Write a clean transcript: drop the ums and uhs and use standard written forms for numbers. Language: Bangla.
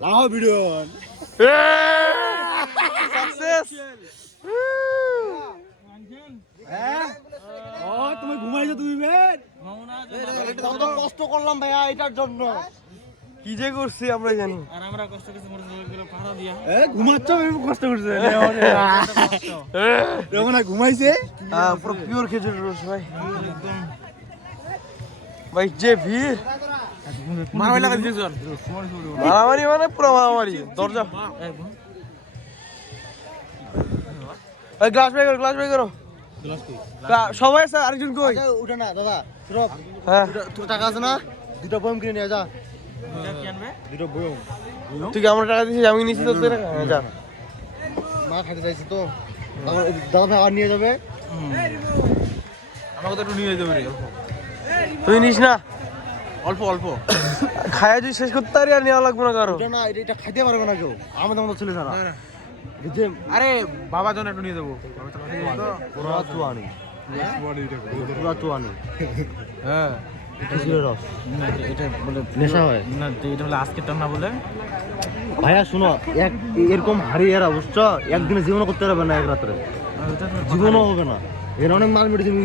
লাও ভিডিও সাকসেস ও তুমি ঘুমাইছো তুমি বেন কষ্ট করলাম ভাইয়া এটার জন্য কি যে করছি আমরা জানি আর আমরা কষ্ট করছি মোটরসাইকেল ভাড়া দিয়া ঘুমাচ্ছ কষ্ট করছে রমনা ঘুমাইছে পুরো পিওর খেজুরের রস ভাই ভাই যে ভিড় মারামারি লাগা দিয়েছ মারামারি মানে পুরো মারামারি দরজা গ্লাস বাই করো সবাই স্যার আরেকজন কই উঠে না দাদা সুরভ হ্যাঁ তোর টাকা আছে না দুটো বয়ম কিনে নিয়ে যা কি আনবে দুটো বয়ম তুই কি আমার টাকা দিছিস আমি নিছি তোর থেকে যা মা খাইতে চাইছে তো দাদা ভাই আর নিয়ে যাবে আমাকে তো একটু নিয়ে যাবে রে তুই নিস না অল্প অল্প খায়া যদি শেষ করতে পারি আর নেওয়া লাগবে না কারো এটা না এটা খাইতে পারবে না কেউ আমাদের মতো ছেলে ছাড়া আরে বাবার জন্য একটু নিয়ে যাবো পুরা চুয়ানি পুরা চুয়ানি হ্যাঁ খেজুরের রস এটা বলে নেশা হয় না এটা বলে আজকের না বলে ভাইয়া শোনো এরকম হারিয়ে এরা বুঝছো একদিনে জীবনও করতে পারবে না এক রাত্রে জীবনও হবে না এর অনেক মাল মেডিসিন